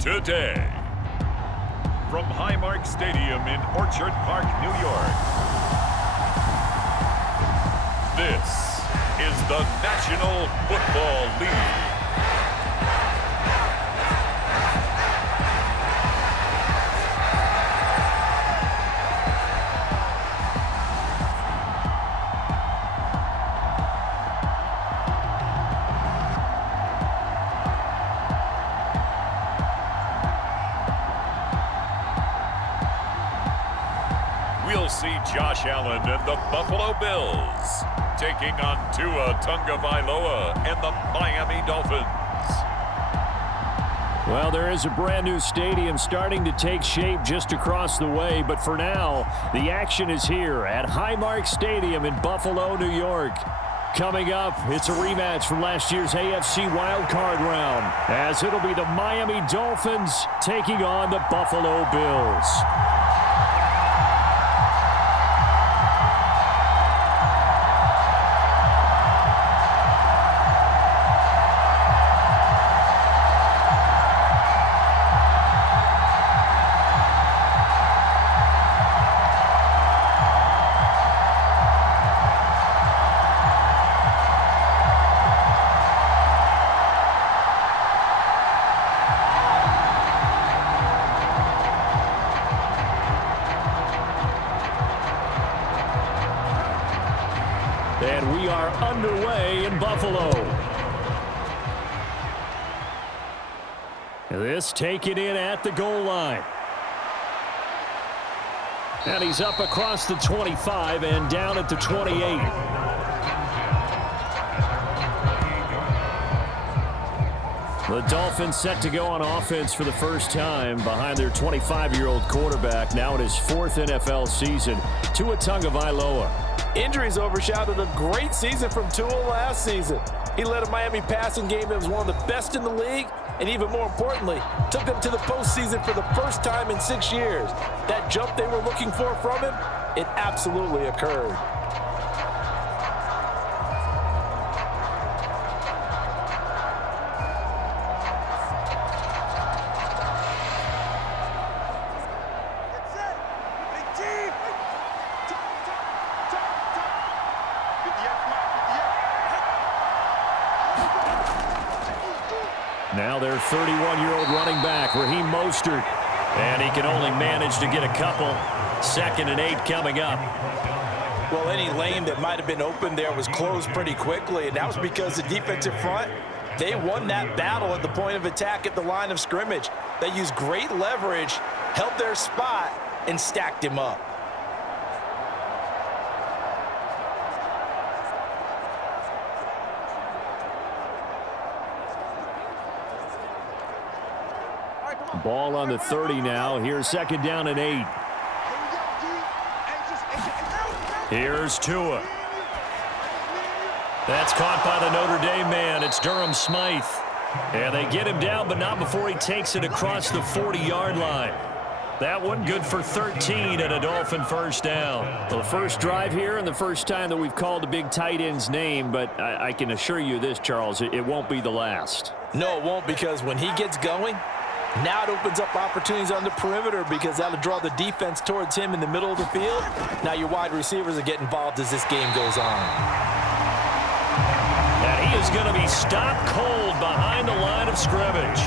today. From Highmark Stadium in Orchard Park, New York, this is the National Football League. We'll see Josh Allen and the Buffalo Bills taking on Tagovailoa and the Miami Dolphins. Well, there is a brand new stadium starting to take shape just across the way, but for now, the action is here at Highmark Stadium in Buffalo, New York. Coming up, it's a rematch from last year's AFC wildcard round, as it'll be the Miami Dolphins taking on the Buffalo Bills. And we are underway in Buffalo. This taken in at the goal line. And he's up across the 25 and down at the 28. The Dolphins set to go on offense for the first time behind their 25-year-old quarterback, now in his fourth NFL season, Tagovailoa. Injuries overshadowed a great season from Tua last season. He led a Miami passing game that was one of the best in the league, and even more importantly, took them to the postseason for the first time in 6 years. That jump they were looking for from him, it absolutely occurred. Now their 31-year-old running back, Raheem Mostert. And he can only manage to get a couple. 2nd and 8 coming up. Well, any lane that might have been open there was closed pretty quickly, and that was because the defensive front, they won that battle at the point of attack at the line of scrimmage. They used great leverage, held their spot, and stacked him up. Ball on the 30 now. Here's 2nd down and 8. Here's Tua. That's caught by the Notre Dame man. It's Durham Smythe. And they get him down, but not before he takes it across the 40-yard line. That one good for 13 and a Dolphin first down. Well, the first drive here and the first time that we've called a big tight end's name, but I can assure you this, Charles, it won't be the last. No, it won't, because when he gets going, now it opens up opportunities on the perimeter, because that'll draw the defense towards him in the middle of the field. Now your wide receivers will get involved as this game goes on. And he is going to be stopped cold behind the line of scrimmage.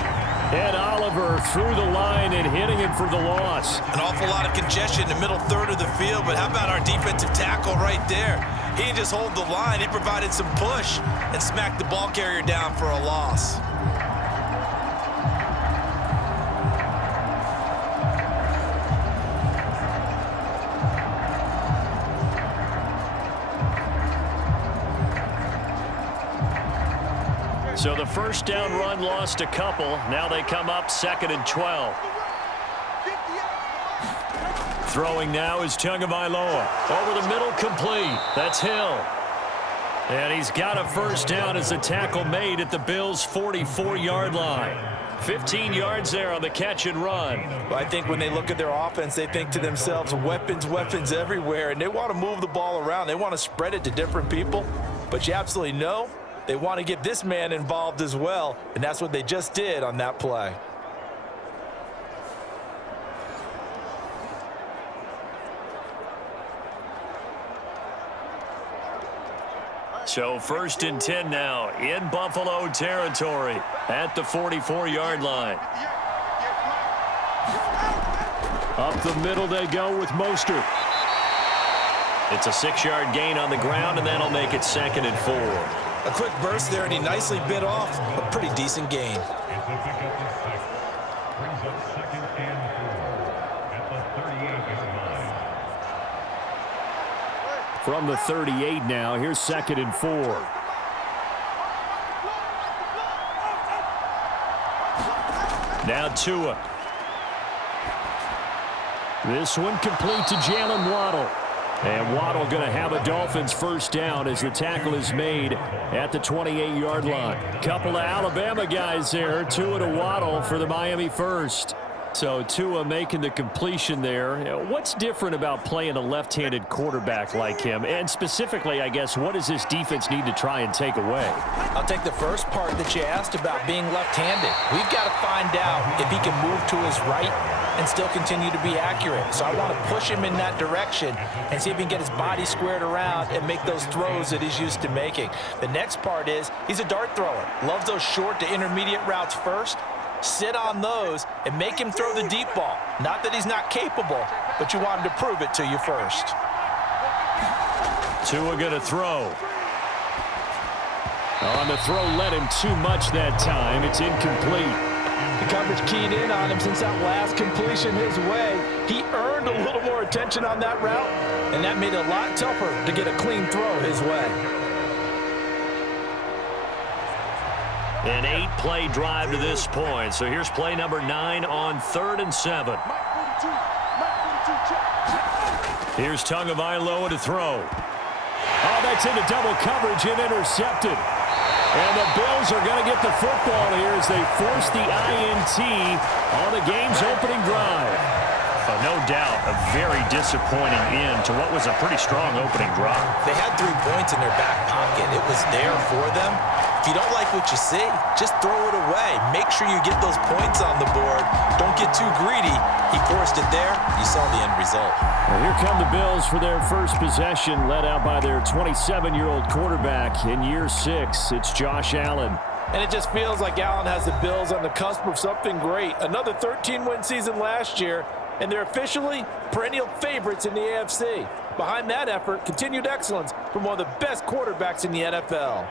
Ed Oliver through the line and hitting him for the loss. An awful lot of congestion in the middle third of the field, but how about our defensive tackle right there? He didn't just hold the line, he provided some push and smacked the ball carrier down for a loss. So the first down run lost a couple. Now they come up 2nd and 12. Throwing now is Tagovailoa. Over the middle, complete. That's Hill. And he's got a first down as the tackle made at the Bills' 44-yard line. 15 yards there on the catch and run. Well, I think when they look at their offense, they think to themselves, weapons, weapons everywhere, and they want to move the ball around. They want to spread it to different people. But you absolutely know they want to get this man involved as well, and that's what they just did on that play. So 1st and 10 now in Buffalo territory at the 44-yard line. Up the middle they go with Mostert. It's a 6-yard gain on the ground, and that'll make it 2nd and 4. A quick burst there, and he nicely bit off a pretty decent gain. From the 38 now, here's 2nd and 4. Now Tua. This one complete to Jalen Waddle. And Waddle going to have a Dolphins first down as the tackle is made at the 28-yard line. Couple of Alabama guys there. Tua to Waddle for the Miami first. So Tua making the completion there. What's different about playing a left-handed quarterback like him? And specifically, I guess, what does this defense need to try and take away? I'll take the first part that you asked about being left-handed. We've got to find out if he can move to his right and still continue to be accurate. So I want to push him in that direction and see if he can get his body squared around and make those throws that he's used to making. The next part is he's a dart thrower. Loves those short to intermediate routes first. Sit on those and make him throw the deep ball. Not that he's not capable, but you want him to prove it to you first. Tua going to throw. On the throw, led him too much that time. It's incomplete. The coverage keyed in on him since that last completion his way. He earned a little more attention on that route, and that made it a lot tougher to get a clean throw his way. An 8-play drive to this point. So here's play number 9 on 3rd and 7. Here's Tagovailoa to throw. Oh, that's into double coverage and intercepted. And the Bills are going to get the football here as they force the INT on the game's opening drive. No doubt a very disappointing end to what was a pretty strong opening drive. They had 3 points in their back pocket. It was there for them. If you don't like what you see, just throw it away. Make sure you get those points on the board. Don't get too greedy. He forced it there. You saw the end result. Well, here come the Bills for their first possession, led out by their 27-year-old quarterback in year 6. It's Josh Allen. And it just feels like Allen has the Bills on the cusp of something great. Another 13-win season last year, and they're officially perennial favorites in the AFC. Behind that effort, continued excellence from one of the best quarterbacks in the NFL.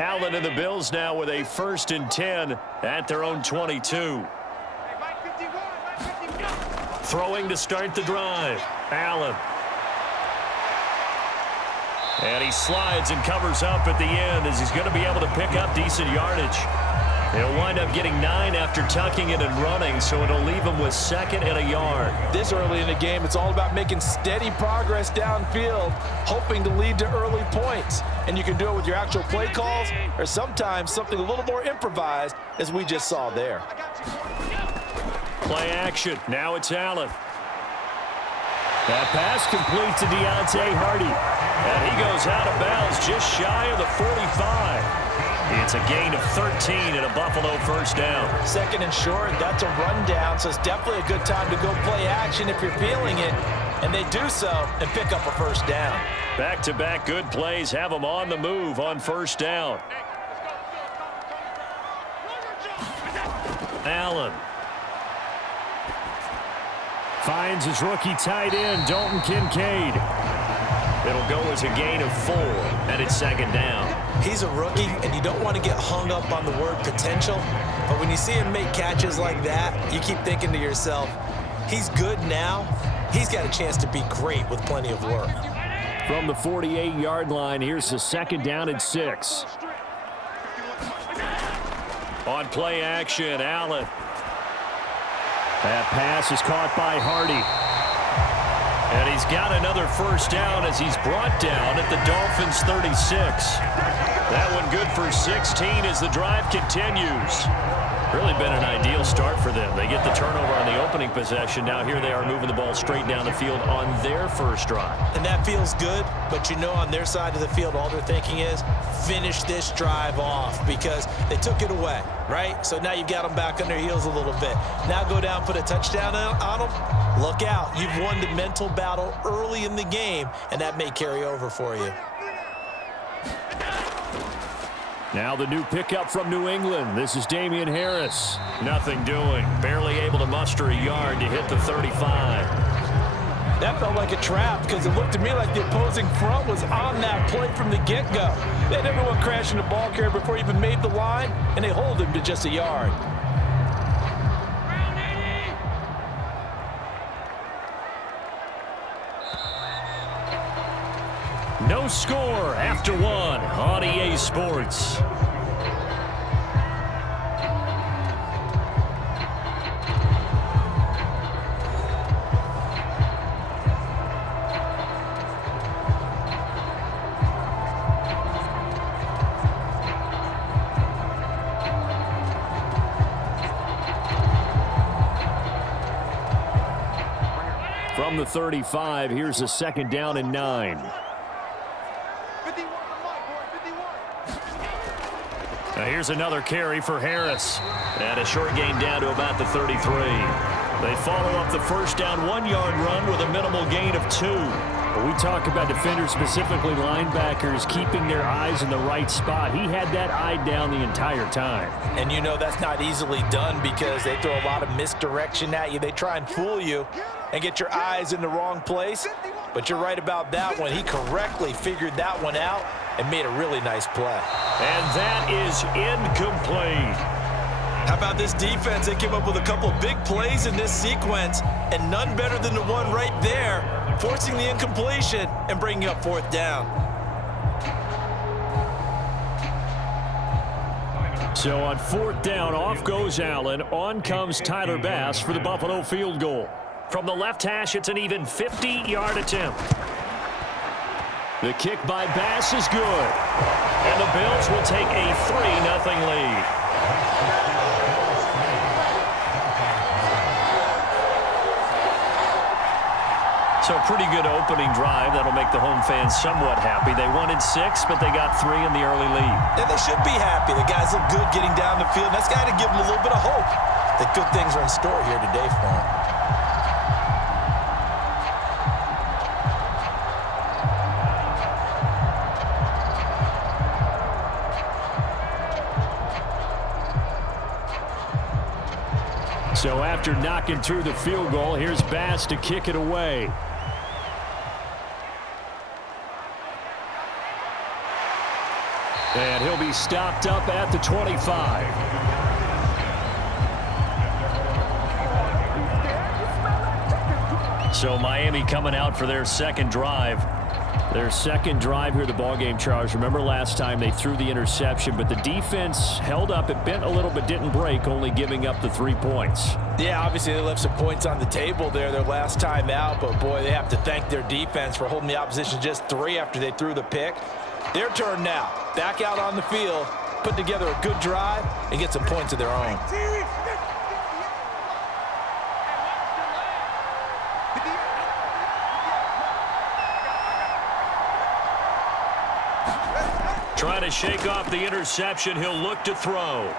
Allen and the Bills now with a 1st and 10 at their own 22. Throwing to start the drive. Allen. And he slides and covers up at the end as he's going to be able to pick up decent yardage. He'll wind up getting 9 after tucking it and running, so it'll leave him with 2nd and a yard. This early in the game, it's all about making steady progress downfield, hoping to lead to early points. And you can do it with your actual play calls or sometimes something a little more improvised, as we just saw there. Play action. Now it's Allen. That pass complete to Deontay Hardy. And he goes out of bounds just shy of the 45. It's a gain of 13 and a Buffalo first down. 2nd and short, that's a rundown, so it's definitely a good time to go play action if you're feeling it. And they do so and pick up a first down. Back-to-back good plays have them on the move on first down. Allen. Finds his rookie tight end, Dalton Kincaid. It'll go as a gain of 4, and it's 2nd down. He's a rookie, and you don't want to get hung up on the word potential. But when you see him make catches like that, you keep thinking to yourself, he's good now. He's got a chance to be great with plenty of work. From the 48-yard line, here's the 2nd down and 6. On play action, Allen. That pass is caught by Hardy. And he's got another first down as he's brought down at the Dolphins 36. That one good for 16 as the drive continues. Really been an ideal start for them. They get the turnover on the opening possession. Now here they are moving the ball straight down the field on their first drive. And that feels good, but you know on their side of the field, all they're thinking is finish this drive off because they took it away, right? So now you've got them back on their heels a little bit. Now go down, put a touchdown on them. Look out. You've won the mental battle early in the game, and that may carry over for you. Now the new pickup from New England. This is Damian Harris. Nothing doing. Barely able to muster a yard to hit the 35. That felt like a trap because it looked to me like the opposing front was on that play from the get-go. They had everyone crashing the ball carrier before he even made the line, and they hold him to just a yard. No score after one on EA Sports. From the 35, here's a 2nd down and 9. Now here's another carry for Harris. And a short gain down to about the 33. They follow up the first down 1-yard run with a minimal gain of 2. When we talk about defenders, specifically linebackers, keeping their eyes in the right spot, he had that eye down the entire time. And you know that's not easily done because they throw a lot of misdirection at you. They try and fool you and get your eyes in the wrong place. But you're right about that one. He correctly figured that one out and made a really nice play. And that is incomplete. How about this defense? They came up with a couple of big plays in this sequence, and none better than the one right there, forcing the incompletion and bringing up 4th down. So on 4th down, off goes Allen. On comes Tyler Bass for the Buffalo field goal. From the left hash, it's an even 50-yard attempt. The kick by Bass is good. And the Bills will take a 3-0 lead. So pretty good opening drive. That'll make the home fans somewhat happy. They wanted 6, but they got 3 in the early lead. And they should be happy. The guys look good getting down the field. That's got to give them a little bit of hope that good things are in store here today for them. So after knocking through the field goal, here's Bass to kick it away. And he'll be stopped up at the 25. So Miami coming out for their 2nd drive. Their 2nd drive here, the ballgame, Charles. Remember last time they threw the interception, but the defense held up. It bent a little but didn't break, only giving up the 3 points. Yeah, obviously they left some points on the table there their last time out, but boy, they have to thank their defense for holding the opposition just 3 after they threw the pick. Their turn now. Back out on the field, put together a good drive, and get some points of their own. Trying to shake off the interception. He'll look to throw.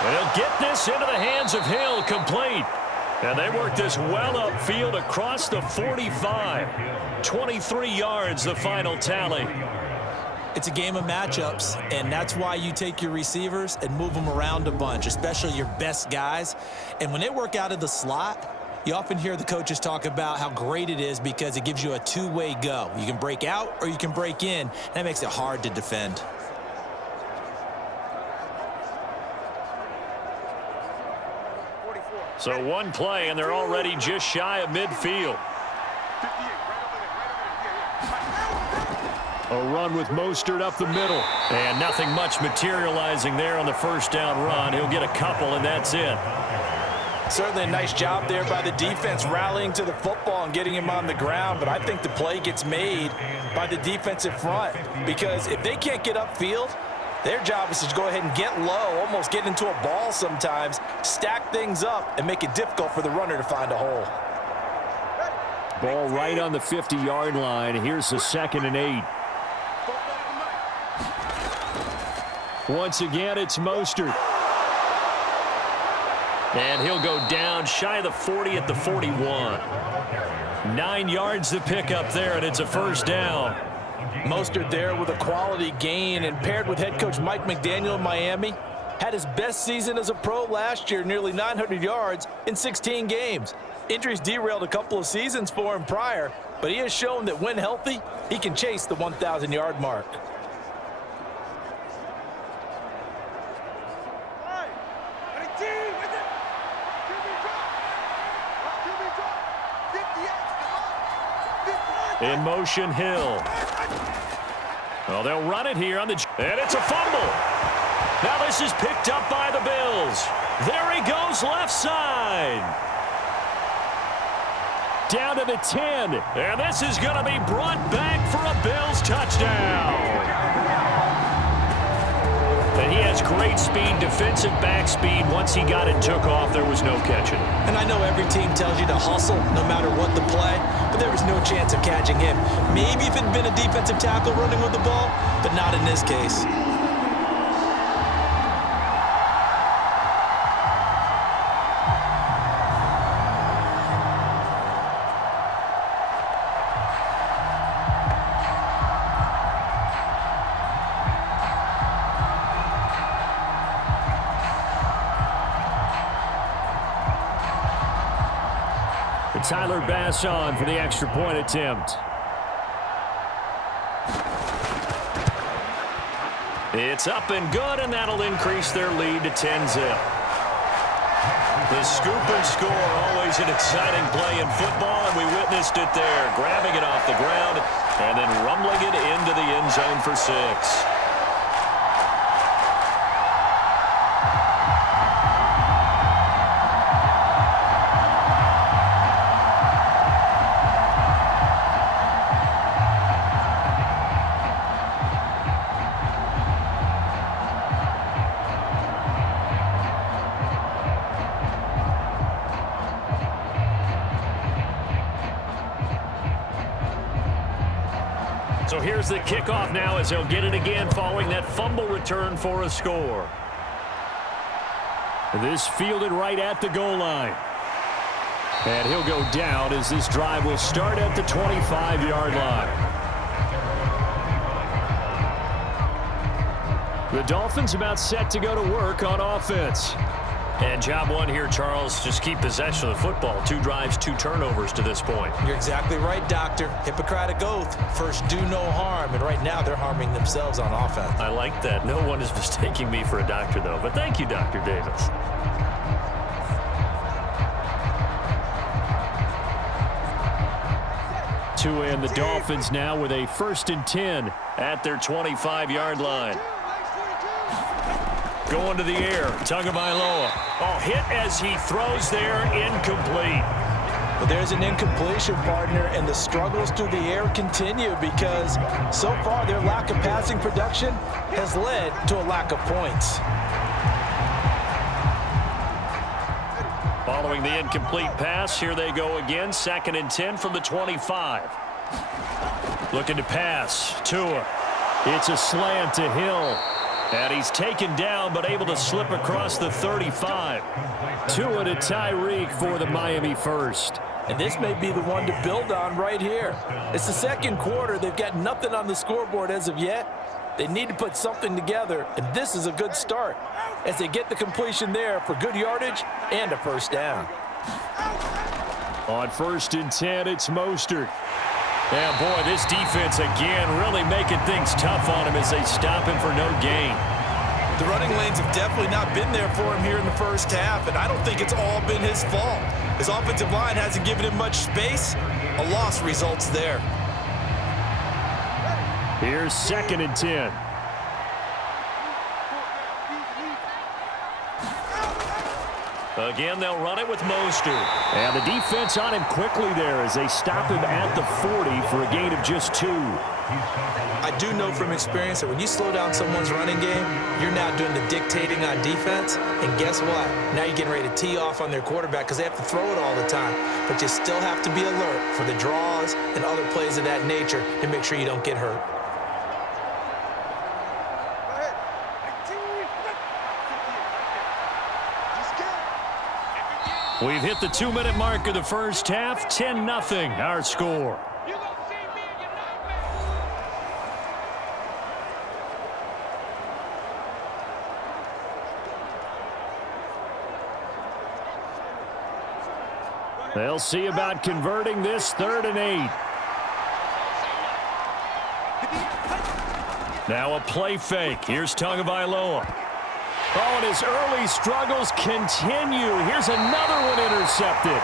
And he'll get this into the hands of Hill, complete. And they work this well upfield across the 45. 23 yards, the final tally. It's a game of matchups, and that's why you take your receivers and move them around a bunch, especially your best guys. And when they work out of the slot, you often hear the coaches talk about how great it is because it gives you a two-way go. You can break out or you can break in. That makes it hard to defend. So one play, and they're already just shy of midfield. A run with Mostert up the middle. And nothing much materializing there on the first down run. He'll get a couple, and that's it. Certainly a nice job there by the defense rallying to the football and getting him on the ground, but I think the play gets made by the defensive front because if they can't get upfield, Their job is to go ahead and get low, almost get into a ball sometimes, stack things up, and make it difficult for the runner to find a hole. Ball right on the 50-yard line. Here's the 2nd and 8. Once again, it's Mostert. And he'll go down shy of the 40 at the 41. 9 yards to pick up there, and it's a first down. Mostert there with a quality gain, and paired with head coach Mike McDaniel in Miami, had his best season as a pro last year, nearly 900 yards in 16 games. Injuries derailed a couple of seasons for him prior, but he has shown that when healthy, he can chase the 1,000-yard mark. In motion, Hill. Well, they'll run it here on the... And it's a fumble. Now this is picked up by the Bills. There he goes left side. Down to the 10. And this is going to be brought back for a Bills touchdown. And he has great speed, defensive back speed. Once he got it and took off, there was no catching. And I know every team tells you to hustle no matter what the play, but there was no chance of catching him. Maybe if it had been a defensive tackle running with the ball, but not in this case. Tyler Bass on for the extra point attempt. It's up and good, and that'll increase their lead to 10-zip. The scoop and score, always an exciting play in football, and we witnessed it there, grabbing it off the ground and then rumbling it into the end zone for 6. So here's the kickoff now as they'll get it again following that fumble return for a score. This fielded right at the goal line. And he'll go down as this drive will start at the 25-yard line. The Dolphins about set to go to work on offense. And job one here, Charles, just keep possession of the football. 2 drives, 2 turnovers to this point. You're exactly right, Doctor. Hippocratic oath. First, do no harm. And right now, they're harming themselves on offense. I like that. No one is mistaking me for a doctor, though. But thank you, Dr. Davis. And the Dolphins now with a 1st and 10 at their 25-yard line. Going to the air, Tagovailoa. Oh, hit as he throws there, incomplete. But there's an incompletion, partner, and the struggles through the air continue because so far their lack of passing production has led to a lack of points. Following the incomplete pass, here they go again. 2nd and 10 from the 25. Looking to pass. Tua. It's a slant to Hill. And he's taken down but able to slip across the 35. Tua to Tyreek for the Miami first. And this may be the one to build on right here. It's the 2nd quarter. They've got nothing on the scoreboard as of yet. They need to put something together, and this is a good start as they get the completion there for good yardage and a first down. On 1st and 10, it's Mostert. Yeah, boy, this defense again really making things tough on him as they stop him for no gain. The running lanes have definitely not been there for him here in the first half, and I don't think it's all been his fault. His offensive line hasn't given him much space. A loss results there. Here's 2nd and 10. Again, they'll run it with Mostert. And the defense on him quickly there as they stop him at the 40 for a gain of just 2. I do know from experience that when you slow down someone's running game, you're now doing the dictating on defense. And guess what? Now you're getting ready to tee off on their quarterback because they have to throw it all the time. But you still have to be alert for the draws and other plays of that nature to make sure you don't get hurt. We've hit the 2-minute mark of the first half. 10-0 our score. They'll see about converting this 3rd and 8. Now a play fake. Here's Tagovailoa. Oh, and his early struggles continue. Here's another one intercepted.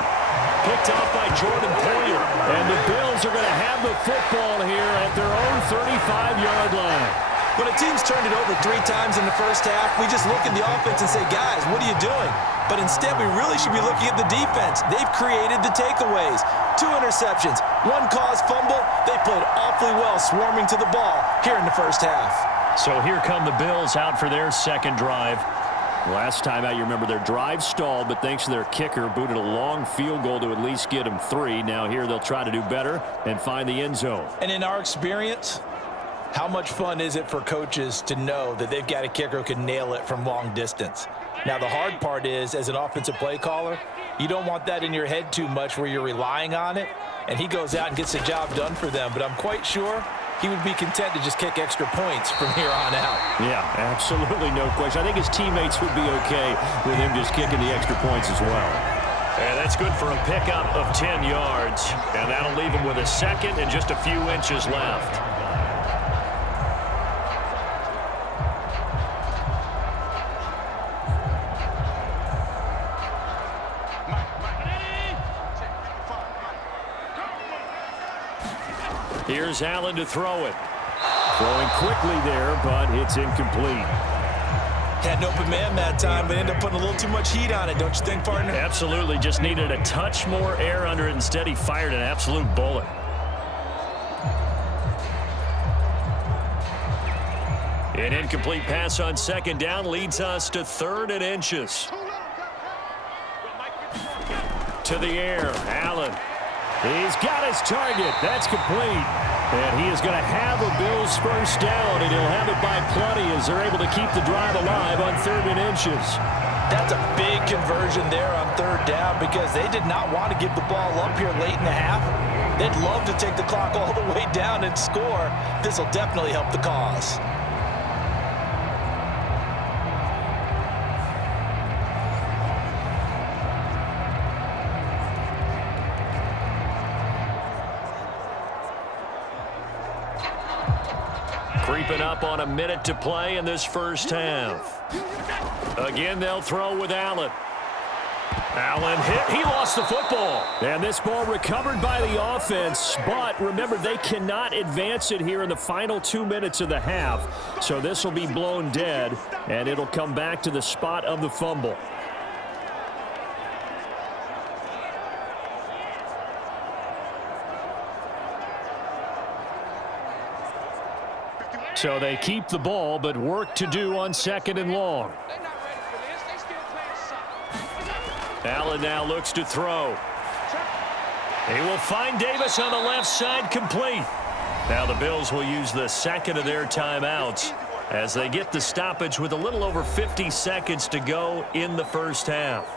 Picked off by Jordan Poyer. And the Bills are going to have the football here at their own 35-yard line. When a team's turned it over 3 times in the first half, we just look at the offense and say, guys, what are you doing? But instead, we really should be looking at the defense. They've created the takeaways. 2 interceptions, 1 caused fumble. They played awfully well swarming to the ball here in the first half. So here come the Bills out for their second drive. Last time out, you remember their drive stalled, but thanks to their kicker, booted a long field goal to at least get them 3. Now here they'll try to do better and find the end zone. And in our experience, how much fun is it for coaches to know that they've got a kicker who can nail it from long distance? Now, the hard part is, as an offensive play caller, you don't want that in your head too much where you're relying on it, and he goes out and gets the job done for them. But I'm quite sure he would be content to just kick extra points from here on out. Yeah, absolutely no question. I think his teammates would be okay with him just kicking the extra points as well. And that's good for a pickup of 10 yards, and that'll leave him with a second and just a few inches left. Here's Allen to throw it. Throwing quickly there, but it's incomplete. Had an open man that time, but ended up putting a little too much heat on it, don't you think, partner? Absolutely. Just needed a touch more air under it. Instead, he fired an absolute bullet. An incomplete pass on 2nd down leads us to 3rd and inches. To the air, Allen. He's got his target. That's complete. And he is going to have a Bills first down, and he'll have it by plenty as they're able to keep the drive alive on 3rd and inches. That's a big conversion there on 3rd down because they did not want to give the ball up here late in the half. They'd love to take the clock all the way down and score. This will definitely help the cause. Creeping up on a minute to play in this first half. Again, they'll throw with Allen. Allen hit. He lost the football. And this ball recovered by the offense. But remember, they cannot advance it here in the final 2 minutes of the half. So this will be blown dead, and it'll come back to the spot of the fumble. So they keep the ball, but work to do on 2nd and long. Allen now looks to throw. He will find Davis on the left side, complete. Now the Bills will use the second of their timeouts as they get the stoppage with a little over 50 seconds to go in the first half.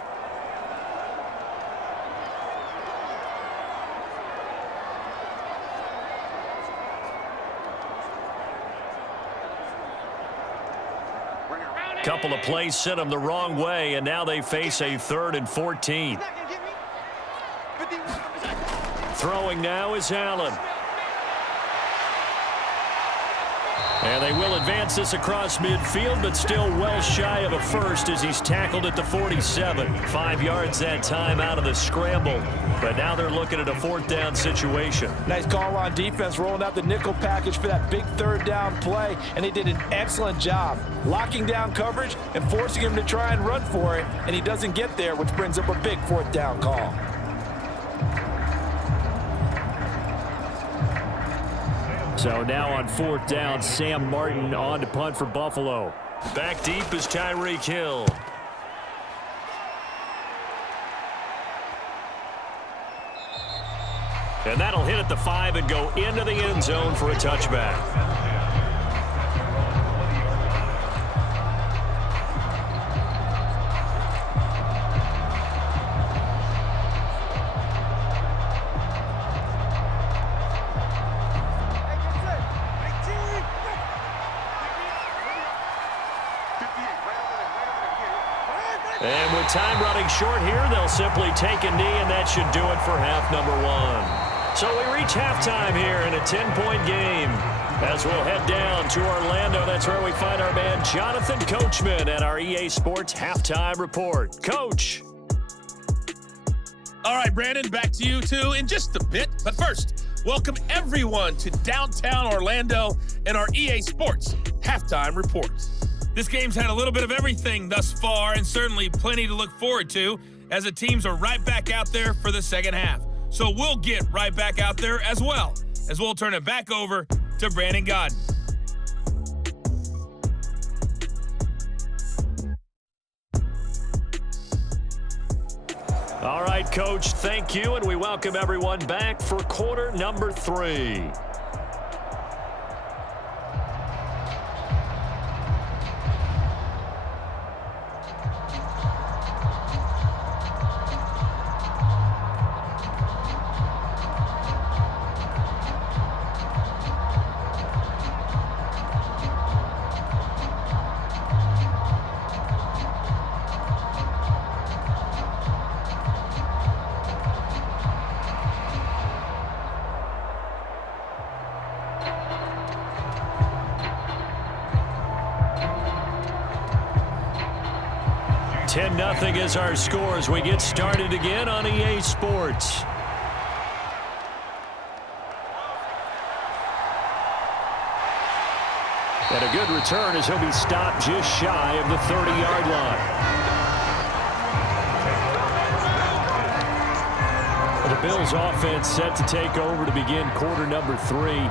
Couple of plays sent them the wrong way, and now they face a 3rd and 14. Throwing now is Allen. And they will advance this across midfield, but still well shy of a first as he's tackled at the 47. 5 yards that time out of the scramble. But now they're looking at a 4th down situation. Nice call on defense, rolling out the nickel package for that big 3rd down play, and they did an excellent job locking down coverage and forcing him to try and run for it, and he doesn't get there, which brings up a big 4th down call. So now on 4th down, Sam Martin on to punt for Buffalo. Back deep is Tyreek Hill. And that'll hit at the 5 and go into the end zone for a touchback. And with time running short here, they'll simply take a knee, and that should do it for half number 1. So we reach halftime here in a 10-point game. As we'll head down to Orlando, that's where we find our man Jonathan Coachman at our EA Sports Halftime Report. Coach. All right, Brandon, back to you, too, in just a bit. But first, welcome everyone to downtown Orlando and our EA Sports Halftime Report. This game's had a little bit of everything thus far, and certainly plenty to look forward to as the teams are right back out there for the second half. So we'll get right back out there as well, as we'll turn it back over to Brandon Godden. All right, Coach, thank you, and we welcome everyone back for quarter number 3. Nothing is our score as we get started again on EA Sports. And a good return as he'll be stopped just shy of the 30-yard line. The Bills offense set to take over to begin quarter number 3.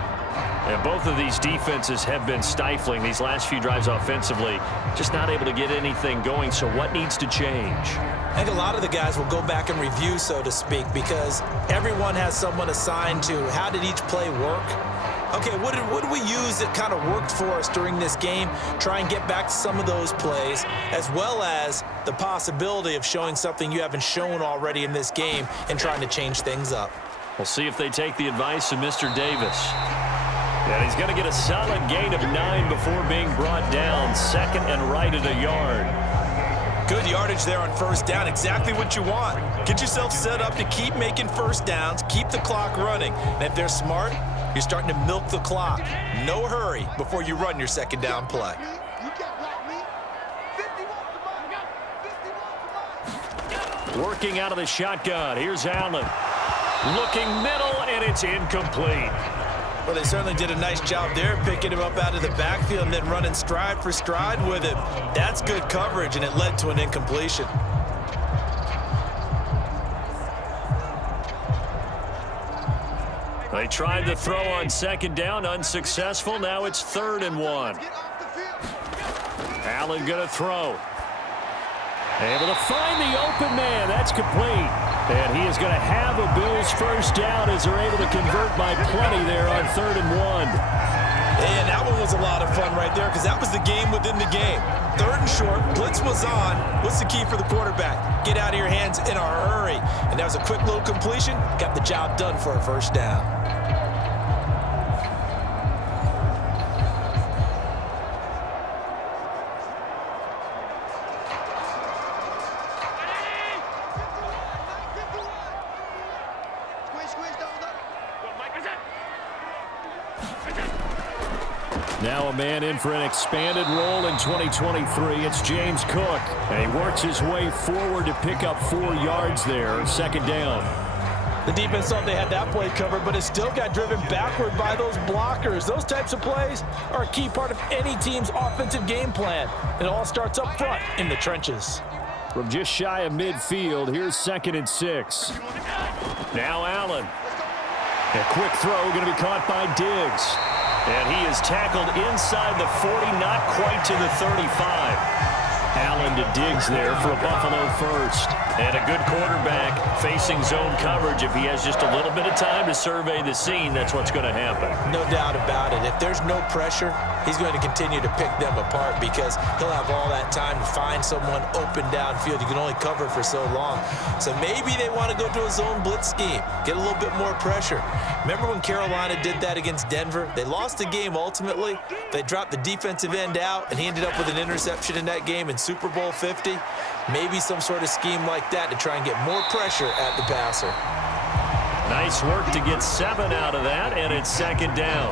And both of these defenses have been stifling these last few drives offensively, just not able to get anything going. So what needs to change? I think a lot of the guys will go back and review, so to speak, because everyone has someone assigned to how did each play work. Okay, what did we use that kind of worked for us during this game? Try and get back to some of those plays, as well as the possibility of showing something you haven't shown already in this game and trying to change things up. We'll see if they take the advice of Mr. Davis. And he's going to get a solid gain of 9 before being brought down. 2nd and right at a yard. Good yardage there on first down. Exactly what you want. Get yourself set up to keep making first downs, keep the clock running. And if they're smart, you're starting to milk the clock. No hurry before you run your second down play. Working out of the shotgun. Here's Allen. Looking middle, and it's incomplete. Well, they certainly did a nice job there, picking him up out of the backfield and then running stride for stride with him. That's good coverage, and it led to an incompletion. They tried to throw on second down, unsuccessful. Now it's 3rd and 1. Allen going to throw. Able to find the open man. That's complete. And he is going to have a Bills first down as they're able to convert by plenty there on 3rd and 1. And that one was a lot of fun right there because that was the game within the game. 3rd and short, blitz was on. What's the key for the quarterback? Get out of your hands in a hurry. And that was a quick little completion. Got the job done for a first down. Now a man in for an expanded role in 2023. It's James Cook. And he works his way forward to pick up 4 yards there. Second down. The defense thought they had that play covered, but it still got driven backward by those blockers. Those types of plays are a key part of any team's offensive game plan. It all starts up front in the trenches. From just shy of midfield, here's 2nd and 6. Now Allen. A quick throw going to be caught by Diggs. And he is tackled inside the 40, not quite to the 35. Allen to Diggs there for a Buffalo first. And a good quarterback facing zone coverage. If he has just a little bit of time to survey the scene, that's what's going to happen. No doubt about it. If there's no pressure, he's going to continue to pick them apart because he'll have all that time to find someone open downfield. You can only cover for so long. So maybe they want to go to a zone blitz scheme, get a little bit more pressure. Remember when Carolina did that against Denver? They lost the game ultimately. They dropped the defensive end out, and he ended up with an interception in that game in Super Bowl 50. Maybe some sort of scheme like that to try and get more pressure at the passer. Nice work to get 7 out of that, and it's 2nd down.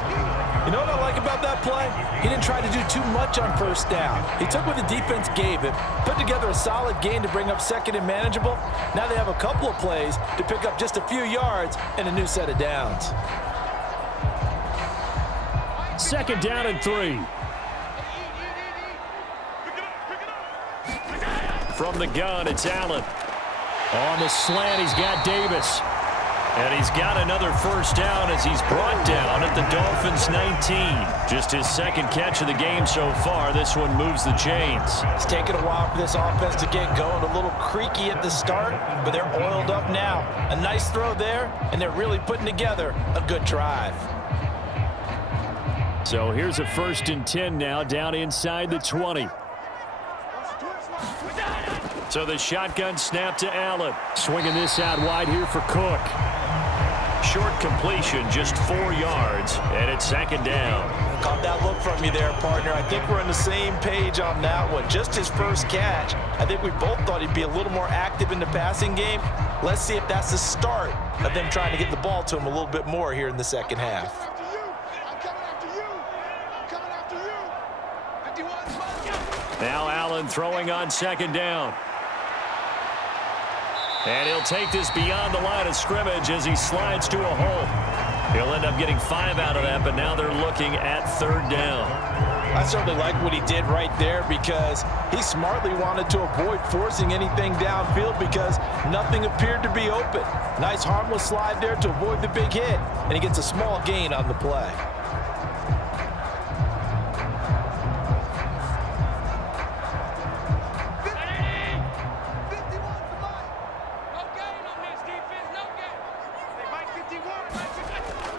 You know what I like about that play? He didn't try to do too much on first down. He took what the defense gave him, put together a solid gain to bring up 2nd and manageable. Now they have a couple of plays to pick up just a few yards and a new set of downs. 2nd down and 3. From the gun, it's Allen. On the slant, he's got Davis. And he's got another first down as he's brought down at the Dolphins' 19. Just his 2nd catch of the game so far. This one moves the chains. It's taken a while for this offense to get going. A little creaky at the start, but they're oiled up now. A nice throw there, and they're really putting together a good drive. So here's a 1st and 10 now, down inside the 20. So the shotgun snap to Allen. Swinging this out wide here for Cook. Short completion, just 4 yards, and it's 2nd down. Caught that look from you there, partner. I think we're on the same page on that one. Just his first catch. I think we both thought he'd be a little more active in the passing game. Let's see if that's the start of them trying to get the ball to him a little bit more here in the second half. Now Allen throwing on 2nd down. And he'll take this beyond the line of scrimmage as he slides to a hole. He'll end up getting 5 out of that, but now they're looking at 3rd down. I certainly like what he did right there because he smartly wanted to avoid forcing anything downfield because nothing appeared to be open. Nice harmless slide there to avoid the big hit, and he gets a small gain on the play.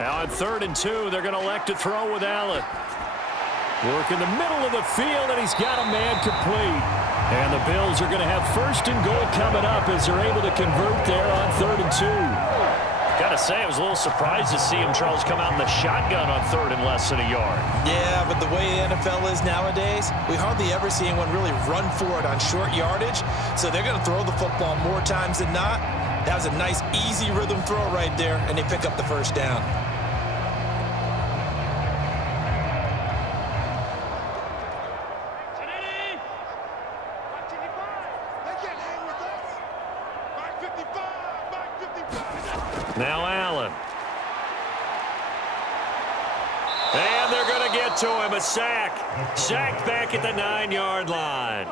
Now on 3rd and 2, they're going to elect to throw with Allen. Work in the middle of the field, and he's got a man complete. And the Bills are going to have 1st and goal coming up as they're able to convert there on 3rd and 2. Got to say, I was a little surprised to see him, Charles, come out in the shotgun on 3rd and less than a yard. Yeah, but the way the NFL is nowadays, we hardly ever see anyone really run for it on short yardage. So they're going to throw the football more times than not. That was a nice, easy rhythm throw right there, and they pick up the 1st down. Now Allen. And they're going to get to him. A sack. Sacked back at the 9-yard line.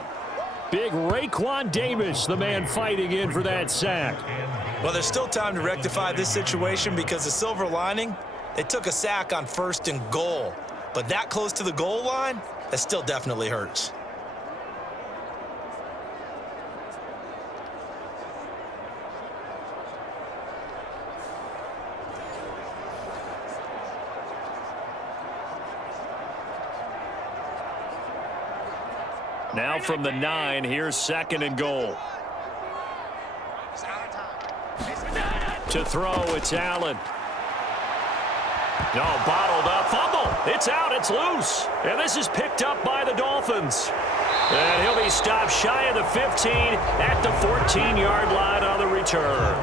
Big Raekwon Davis, the man fighting in for that sack. Well, there's still time to rectify this situation because the silver lining, they took a sack on 1st and goal. But that close to the goal line, that still definitely hurts. Now from the 9, here's 2nd and goal. To throw, it's Allen. No, bottled up. Fumble. It's out. It's loose. And this is picked up by the Dolphins. And he'll be stopped shy of the 15 at the 14-yard line on the return.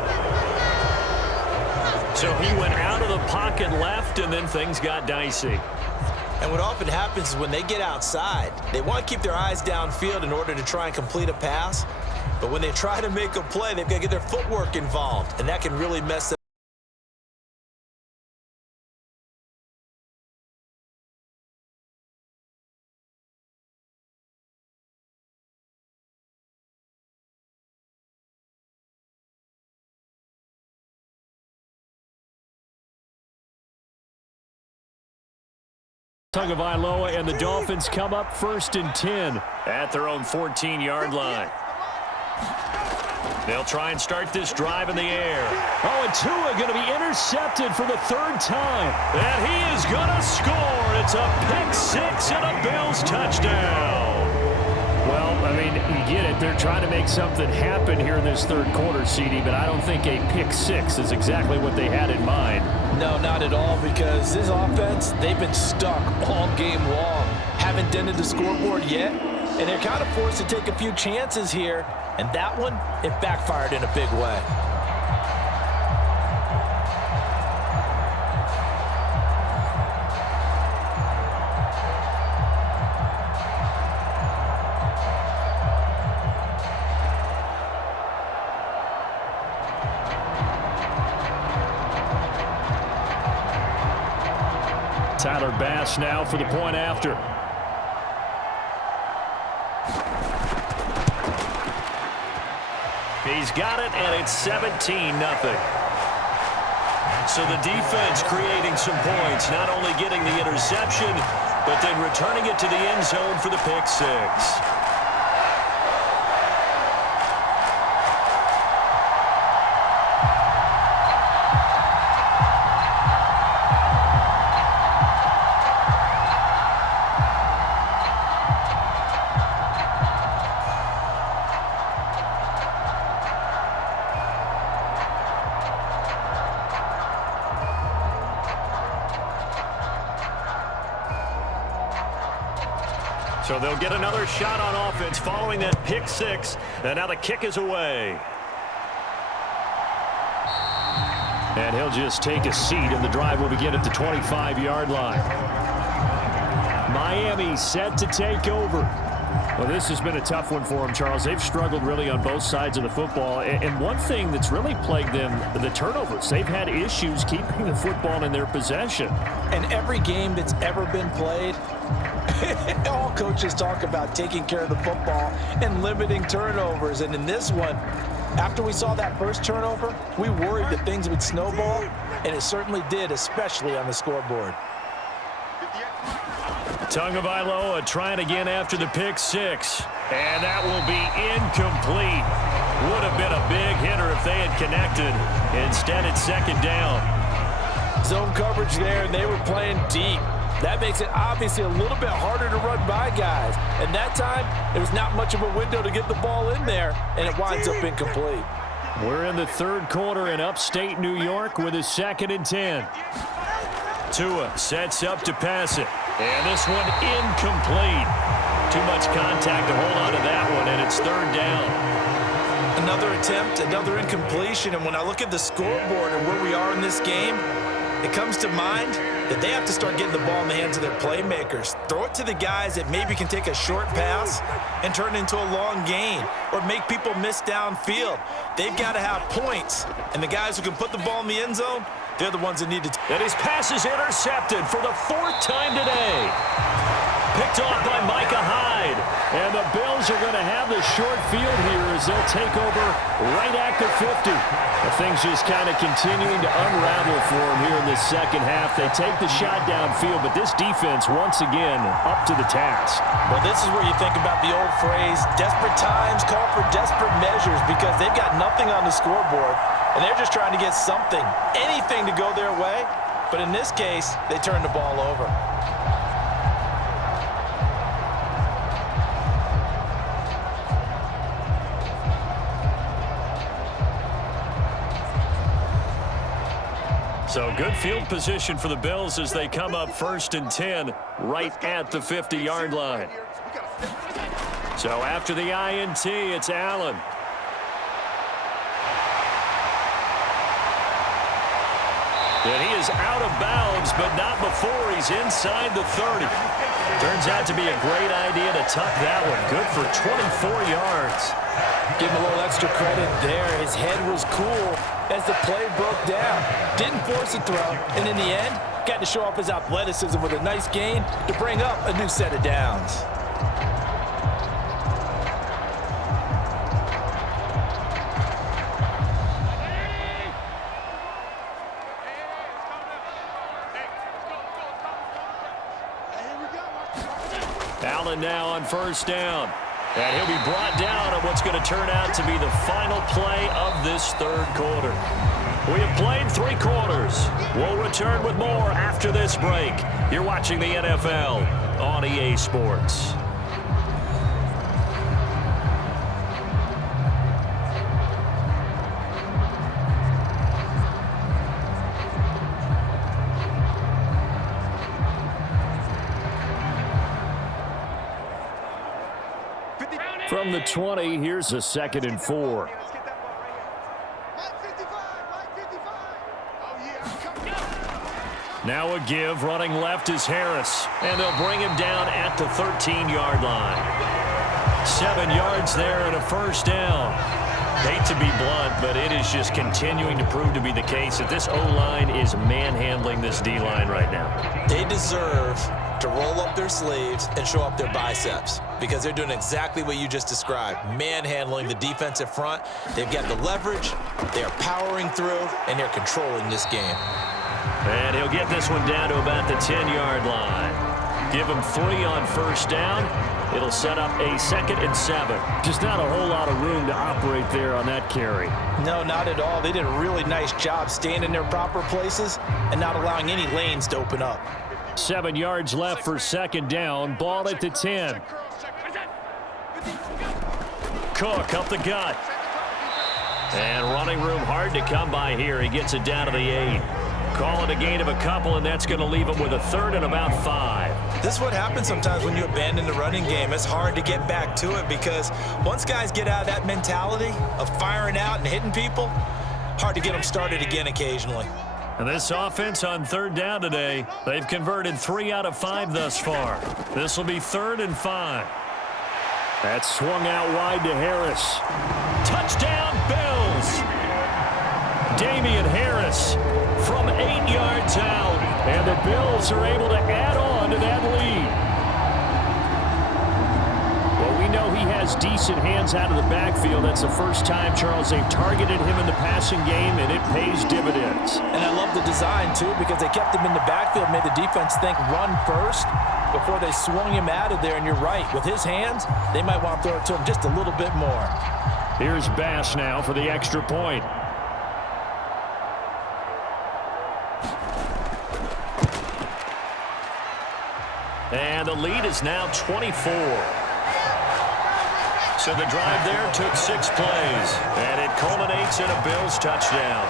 So he went out of the pocket left, and then things got dicey. And what often happens is when they get outside, they want to keep their eyes downfield in order to try and complete a pass. But when they try to make a play, they've got to get their footwork involved, and that can really mess them. Tagovailoa and the Dolphins come up 1st and 10 at their own 14-yard line. They'll try and start this drive in the air. Oh, and Tua going to be intercepted for the 3rd time. And he is going to score. It's a pick 6 and a Bills touchdown. Well, I mean, you get it. They're trying to make something happen here in this 3rd quarter, CD, but I don't think a pick 6 is exactly what they had in mind. No, not at all, because this offense, they've been stuck all game long. Haven't dented the scoreboard yet, and they're kind of forced to take a few chances here, and that one, it backfired in a big way. Tyler Bass now for the point after. He's got it, and it's 17-0. So the defense creating some points, not only getting the interception, but then returning it to the end zone for the pick 6. So they'll get another shot on offense following that pick 6. And now the kick is away. And he'll just take a seat, and the drive will begin at the 25-yard line. Miami set to take over. Well, this has been a tough one for them, Charles. They've struggled really on both sides of the football. And one thing that's really plagued them, the turnovers. They've had issues keeping the football in their possession. And every game that's ever been played, all coaches talk about taking care of the football and limiting turnovers. And in this one, after we saw that first turnover, we worried that things would snowball, and it certainly did, especially on the scoreboard. Tagovailoa trying again after the pick 6. And that will be incomplete. Would have been a big hitter if they had connected. Instead, it's 2nd down. Zone coverage there, and they were playing deep. That makes it obviously a little bit harder to run by guys. And that time, there was not much of a window to get the ball in there, and it winds up incomplete. We're in the 3rd quarter in upstate New York with a 2nd and 10. Tua sets up to pass it. And this one incomplete. Too much contact to hold on to that one, and it's 3rd down. Another attempt, another incompletion. And when I look at the scoreboard and where we are in this game, it comes to mind that they have to start getting the ball in the hands of their playmakers. Throw it to the guys that maybe can take a short pass and turn it into a long gain or make people miss downfield. They've got to have points. And the guys who can put the ball in the end zone, they're the ones that need to. And his pass is intercepted for the 4th time today. Picked off by Micah Hyde. And the Bills are going to have the short field here as they'll take over right at the 50. Things just kind of continuing to unravel for them here in this 2nd half. They take the shot downfield, but this defense once again up to the task. Well, this is where you think about the old phrase, desperate times call for desperate measures, because they've got nothing on the scoreboard, and they're just trying to get something, anything to go their way. But in this case, they turn the ball over. So good field position for the Bills as they come up 1st and 10 right at the 50-yard line. So after the INT, it's Allen. And he is out of bounds, but not before he's inside the 30. Turns out to be a great idea to tuck that one. Good for 24 yards. Give him a little extra credit there. His head was cool as the play broke down. Didn't force a throw, and in the end, got to show off his athleticism with a nice gain to bring up a new set of downs. Allen now on first down. And he'll be brought down on what's going to turn out to be the final play of this third quarter. We have played 3 quarters. We'll return with more after this break. You're watching the NFL on EA Sports. From the 20, here's a 2nd and 4. Now a give, running left is Harris, and they'll bring him down at the 13-yard line. 7 yards there and a first down. Hate to be blunt, but it is just continuing to prove to be the case that this O-line is manhandling this D-line right now. They deserve to roll up their sleeves and show up their biceps because they're doing exactly what you just described, manhandling the defensive front. They've got the leverage, they are powering through, and they're controlling this game. And he'll get this one down to about the 10-yard line. Give him 3 on first down. It'll set up a 2nd and 7. Just not a whole lot of room to operate there on that carry. No, not at all. They did a really nice job staying in their proper places and not allowing any lanes to open up. 7 yards left for 2nd down. Ball at the 10. Cook up the gut. And running room hard to come by here. He gets it down to the 8. Call it a gain of a couple, and that's going to leave him with a 3rd and about 5. This is what happens sometimes when you abandon the running game. It's hard to get back to it because once guys get out of that mentality of firing out and hitting people, hard to get them started again occasionally. And this offense on 3rd down today, they've converted 3 out of 5 thus far. This will be 3rd and 5. That's swung out wide to Harris. Touchdown, Bills! Damian Harris from 8 yards out. And the Bills are able to add on to that lead. Well, we know he has decent hands out of the backfield. That's the first time, Charles, they've targeted him in the passing game, and it pays dividends. And I love the design, too, because they kept him in the backfield, made the defense think run first before they swung him out of there. And you're right, with his hands, they might want to throw it to him just a little bit more. Here's Bass now for the extra point. And the lead is now 24. So the drive there took 6 plays, and it culminates in a Bills touchdown.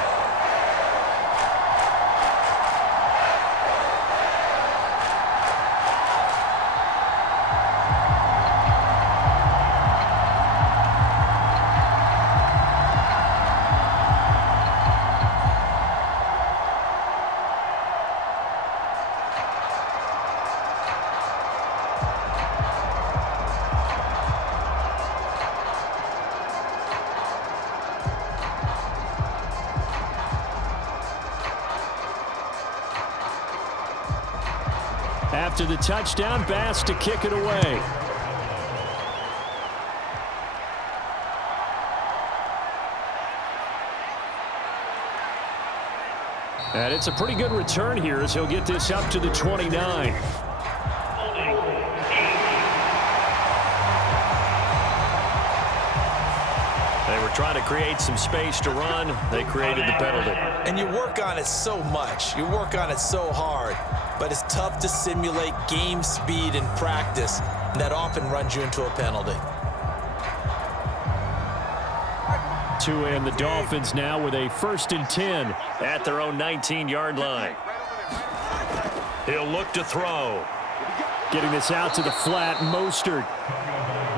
After the touchdown, Bass to kick it away. And it's a pretty good return here as he'll get this up to the 29. They were trying to create some space to run. They created the penalty. And you work on it so much. You work on it so hard. But it's tough to simulate game speed in practice, and that often runs you into a penalty. And the Dolphins now with a 1st and 10 at their own 19-yard line. He'll look to throw. Getting this out to the flat, Mostert.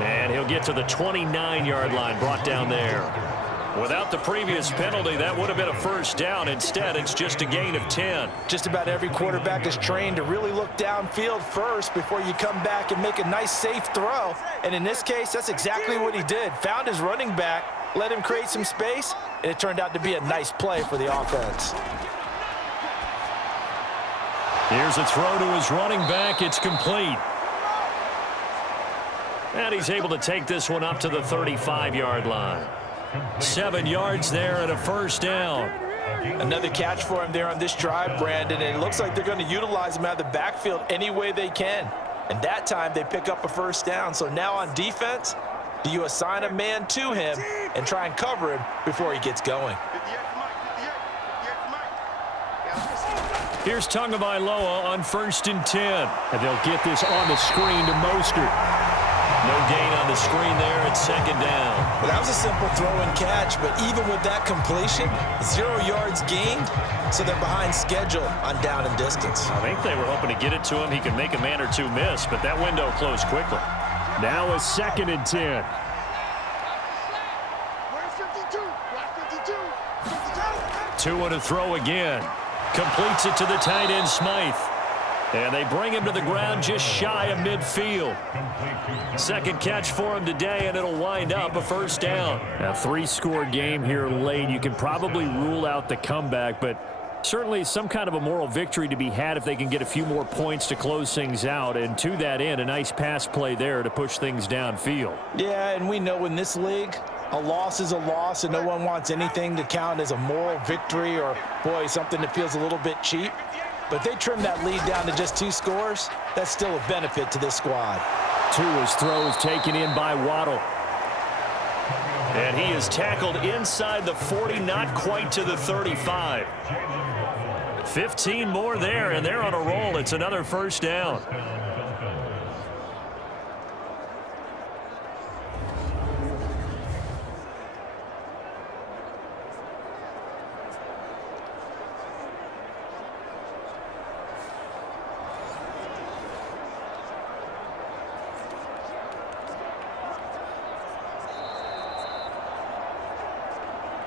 And he'll get to the 29-yard line, brought down there. Without the previous penalty, that would have been a first down. Instead, it's just a gain of 10. Just about every quarterback is trained to really look downfield first before you come back and make a nice, safe throw. And in this case, that's exactly what he did. Found his running back, let him create some space, and it turned out to be a nice play for the offense. Here's a throw to his running back. It's complete. And he's able to take this one up to the 35-yard line. 7 yards there and a first down. Another catch for him there on this drive, Brandon, and it looks like they're going to utilize him out of the backfield any way they can. And that time they pick up a first down. So now on defense, do you assign a man to him and try and cover him before he gets going? Here's Tagovailoa on 1st and 10. And they'll get this on the screen to Mostert. No gain on the screen there. It's 2nd down. Well, that was a simple throw and catch, but even with that completion, 0 yards gained, so they're behind schedule on down and distance. I think they were hoping to get it to him. He could make a man or two miss, but that window closed quickly. Now a 2nd and 10. Tua to throw again. Completes it to the tight end, Smythe. And they bring him to the ground just shy of midfield. 2nd catch for him today, and it'll wind up a first down. A 3-score game here late. You can probably rule out the comeback, but certainly some kind of a moral victory to be had if they can get a few more points to close things out. And to that end, a nice pass play there to push things downfield. Yeah, and we know in this league, a loss is a loss, and no one wants anything to count as a moral victory or, boy, something that feels a little bit cheap. But if they trim that lead down to just 2 scores, that's still a benefit to this squad. Tua's throw is taken in by Waddle. And he is tackled inside the 40, not quite to the 35. 15 more there, and they're on a roll. It's another first down.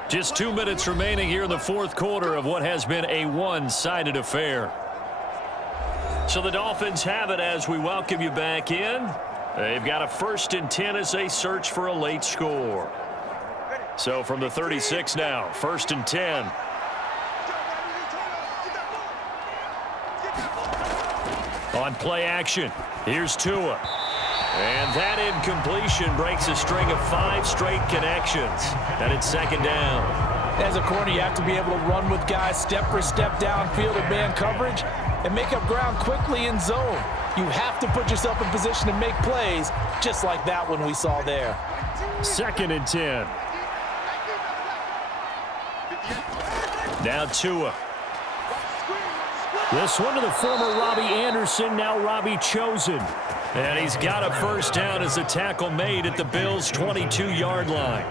Just 2 minutes remaining here in the 4th quarter of what has been a one-sided affair. So the Dolphins have it as we welcome you back in. They've got a 1st and 10 as they search for a late score. So from the 36 now, 1st and 10. On play action, here's Tua. And that incompletion breaks a string of 5 straight connections. And it's 2nd down. As a corner, you have to be able to run with guys step for step downfield in man coverage and make up ground quickly in zone. You have to put yourself in position to make plays, just like that one we saw there. 2nd and 10. Now Tua. This one to the former Robbie Anderson, now Robbie Chosen. And he's got a first down as a tackle made at the Bills' 22-yard line.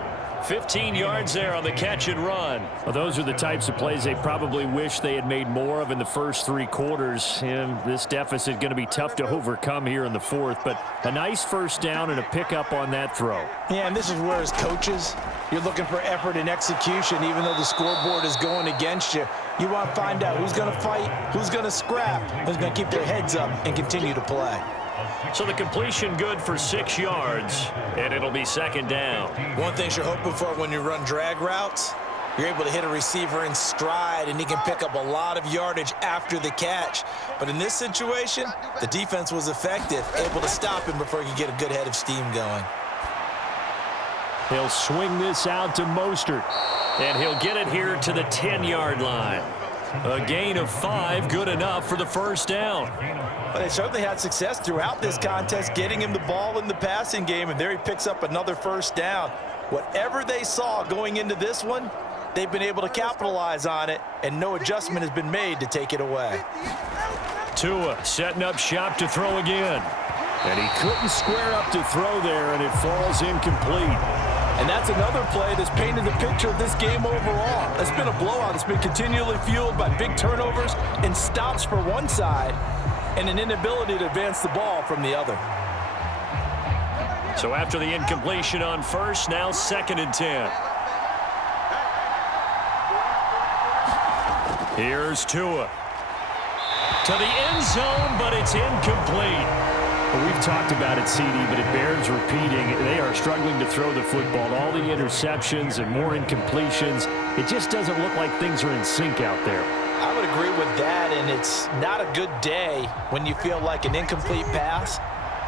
15 yards there on the catch and run. Well, those are the types of plays they probably wish they had made more of in the first 3 quarters. And this deficit going to be tough to overcome here in the 4th. But a nice first down and a pickup on that throw. Yeah, and this is where as coaches, you're looking for effort and execution, even though the scoreboard is going against you. You want to find out who's going to fight, who's going to scrap, who's going to keep their heads up and continue to play. So the completion good for 6 yards, and it'll be 2nd down. One thing you're hoping for when you run drag routes, you're able to hit a receiver in stride, and he can pick up a lot of yardage after the catch. But in this situation, the defense was effective, able to stop him before he could get a good head of steam going. He'll swing this out to Mostert, and he'll get it here to the 10-yard line. A gain of 5, good enough for the first down. But they certainly had success throughout this contest, getting him the ball in the passing game, and there he picks up another first down. Whatever they saw going into this one, they've been able to capitalize on it, and no adjustment has been made to take it away. Tua setting up shop to throw again. And he couldn't square up to throw there, and it falls incomplete. And that's another play that's painted the picture of this game overall. It's been a blowout. It's been continually fueled by big turnovers and stops for one side and an inability to advance the ball from the other. So after the incompletion on first, now 2nd and 10. Here's Tua. To the end zone, but it's incomplete. Well, we've talked about it, CD, but it bears repeating. They are struggling to throw the football. All the interceptions and more incompletions. It just doesn't look like things are in sync out there. I would agree with that, and it's not a good day when you feel like an incomplete pass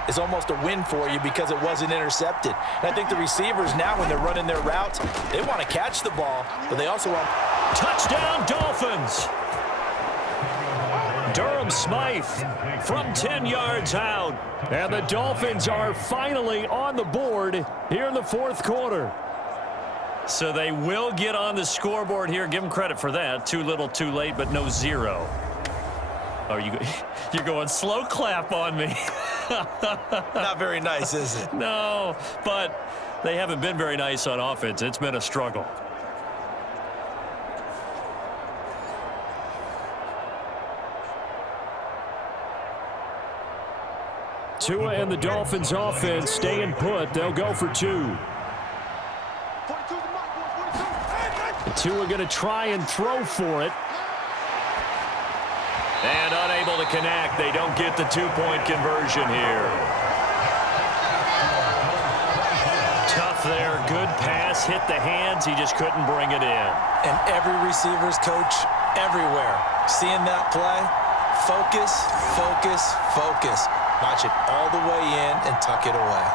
is almost a win for you because it wasn't intercepted. And I think the receivers now, when they're running their routes, they want to catch the ball, but they also want... Touchdown, Dolphins! Durham Smythe from 10 yards out. And the Dolphins are finally on the board here in the fourth quarter. So they will get on the scoreboard here. Give them credit for that. Too little, too late, but no zero. Oh, you're going slow clap on me. Not very nice, is it? No, but they haven't been very nice on offense. It's been a struggle. Tua and the Dolphins offense staying put. They'll go for two. Tua going to try and throw for it. And unable to connect. They don't get the two-point conversion here. Tough there. Good pass. Hit the hands. He just couldn't bring it in. And every receiver's coach everywhere. Seeing that play, focus, focus, focus. Watch it all the way in and tuck it away.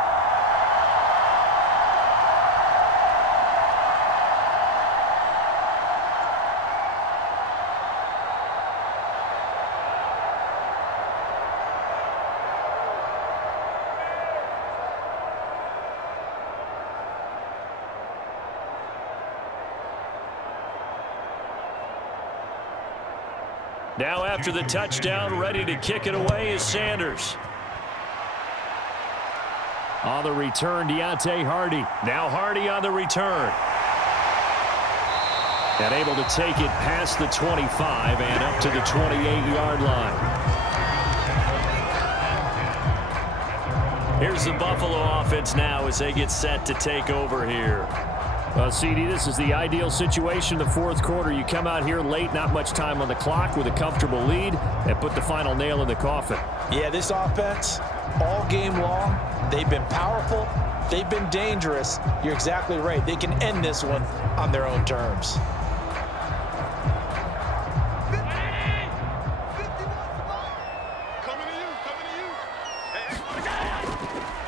Now after the touchdown, ready to kick it away is Sanders. On the return, Deontay Hardy. Now Hardy on the return. And able to take it past the 25 and up to the 28-yard line. Here's the Buffalo offense now as they get set to take over here. CD, this is the ideal situation in the fourth quarter. You come out here late, not much time on the clock with a comfortable lead, and put the final nail in the coffin. Yeah, this offense, all game long, they've been powerful, they've been dangerous. You're exactly right. They can end this one on their own terms.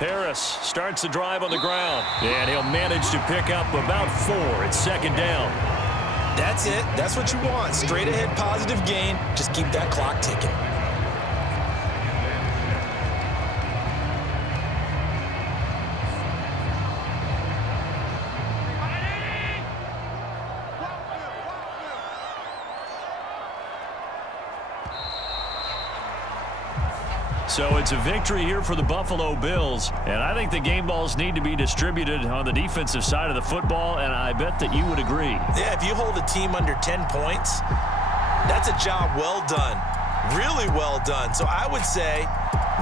Harris starts the drive on the ground, and he'll manage to pick up about 4. It's second down. That's it. That's what you want. Straight ahead positive gain. Just keep that clock ticking. So it's a victory here for the Buffalo Bills, and I think the game balls need to be distributed on the defensive side of the football, and I bet that you would agree. Yeah, if you hold a team under 10 points, that's a job well done, really well done. So I would say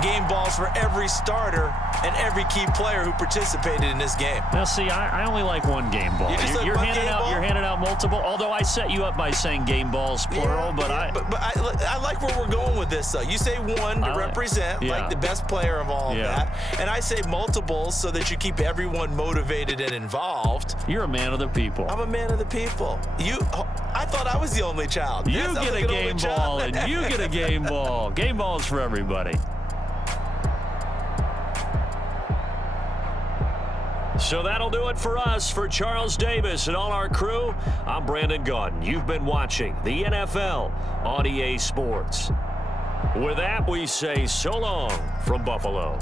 game balls for every starter and every key player who participated in this game. Now, see, I only like one game ball. You're handing out multiple, although I set you up by saying game balls, plural, but I like where we're going with this, though. You say one to represent, like the best player of all of that, and I say multiples so that you keep everyone motivated and involved. You're a man of the people. I'm a man of the people. I thought I was the only child. You get a game ball, and you get a game ball. Game balls for everybody. So that'll do it for us. For Charles Davis and all our crew, I'm Brandon Gaudin. You've been watching the NFL on EA Sports. With that, we say so long from Buffalo.